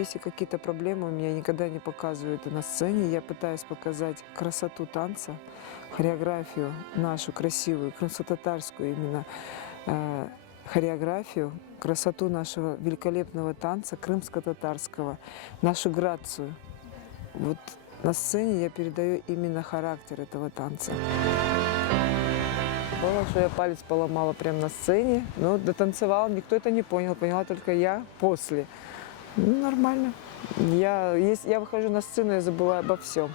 Если какие-то проблемы у меня, я никогда не показываю это на сцене. Я пытаюсь показать красоту танца, хореографию нашу красивую, крымско-татарскую именно хореографию, красоту нашего великолепного танца, крымско-татарского, нашу грацию. Вот на сцене я передаю именно характер этого танца. Поняла, что я палец поломала прямо на сцене, но дотанцевала, никто это не понял, поняла только я после. Ну, нормально. Если я выхожу на сцену, я забываю обо всем.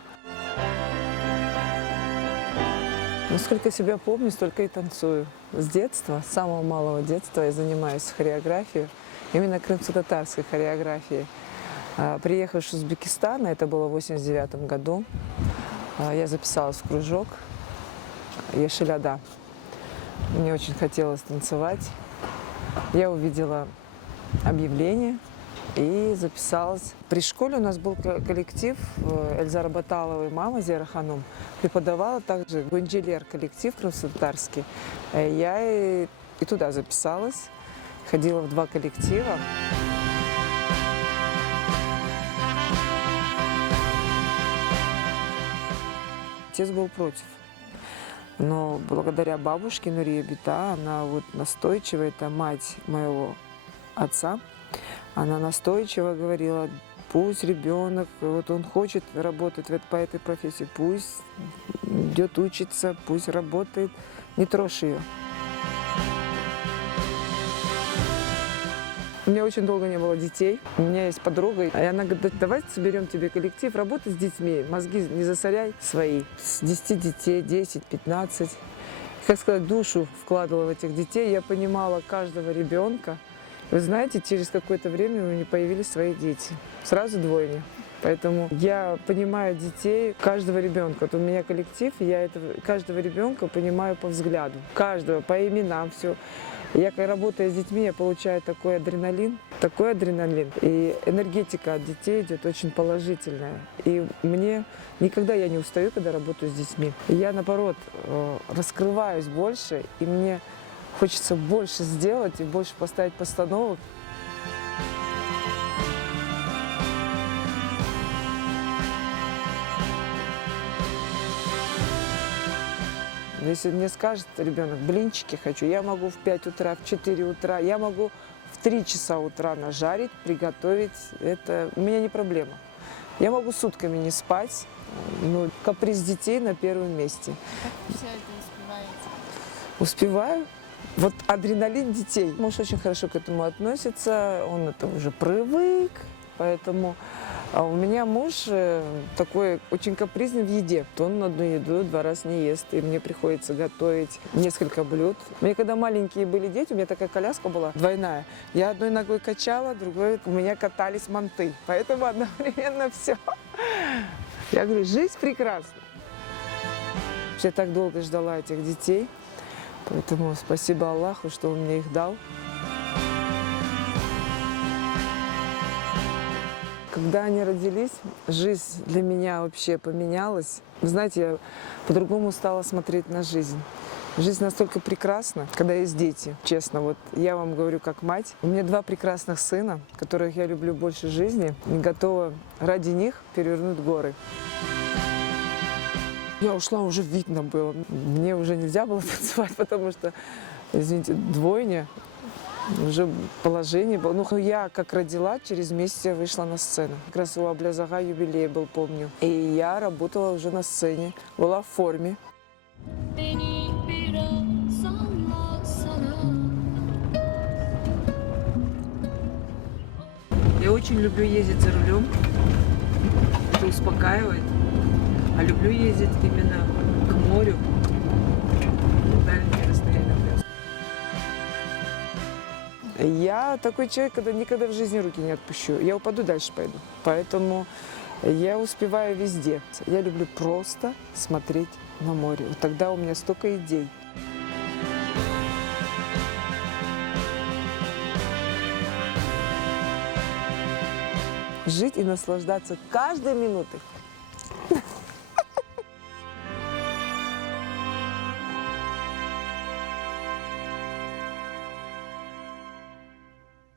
Насколько себя помню, столько и танцую. С детства, с самого малого детства я занимаюсь хореографией, именно крымско-татарской хореографией. Приехав из Узбекистана, это было в 1989 году, я записалась в кружок Яшиляда. Мне очень хотелось танцевать. Я увидела объявление и записалась. При школе у нас был коллектив Эльзара Баталова и мама Зера Ханум. Преподавала также Гонджелер коллектив крымско-татарский. Я и туда записалась, ходила в 2 коллектива. Отец был против. Но благодаря бабушке Нурия Бита, она вот настойчиво, это мать моего отца, она настойчиво говорила, пусть ребенок, вот он хочет работать по этой профессии, пусть идет учиться, пусть работает, не трожь ее. У меня очень долго не было детей. У меня есть подруга, и она говорит, давайте соберем тебе коллектив, работай с детьми, мозги не засоряй свои. С 10 детей, 10, 15. Как сказать, душу вкладывала в этих детей, я понимала каждого ребенка. Вы знаете, через какое-то время у меня появились свои дети. Сразу двойни. Поэтому я понимаю детей, каждого ребенка. Вот у меня коллектив, и я каждого ребенка понимаю по взгляду. Каждого, по именам, все. Я, когда работаю с детьми, я получаю такой адреналин. И энергетика от детей идет очень положительная. И мне никогда я не устаю, когда работаю с детьми. И я, наоборот, раскрываюсь больше, и мне хочется больше сделать и больше поставить постановок. Если мне скажет ребенок, блинчики хочу, я могу в 5 утра, в 4 утра, я могу в 3 часа утра нажарить, приготовить. Это у меня не проблема. Я могу сутками не спать, но каприз детей на первом месте. Как все это успеваете? Успеваю. Вот адреналин детей. Муж очень хорошо к этому относится, он это уже привык, поэтому... А у меня муж такой очень капризный в еде. Он одну еду 2 раза не ест, и мне приходится готовить несколько блюд. Мне когда маленькие были дети, у меня такая коляска была двойная. Я одной ногой качала, другой у меня катались манты. Поэтому одновременно все. Я говорю, жизнь прекрасна. Я так долго ждала этих детей, поэтому спасибо Аллаху, что Он мне их дал. Когда они родились, жизнь для меня вообще поменялась. Вы знаете, я по-другому стала смотреть на жизнь. Жизнь настолько прекрасна, когда есть дети. Честно, вот я вам говорю как мать. У меня 2 прекрасных сына, которых я люблю больше жизни, и готова ради них перевернуть горы. Я ушла, уже видно было. Мне уже нельзя было танцевать, потому что, извините, двойня. Уже положение было. Ну, я как родила, через месяц я вышла на сцену. Как раз у Аблязага юбилей был, помню. И я работала уже на сцене, была в форме. Я очень люблю ездить за рулем. Это успокаивает. А люблю ездить именно к морю. Дальние расстояния. Я такой человек, когда никогда в жизни руки не отпущу. Я упаду, дальше пойду. Поэтому я успеваю везде. Я люблю просто смотреть на море. Вот тогда у меня столько идей. Жить и наслаждаться каждой минутой.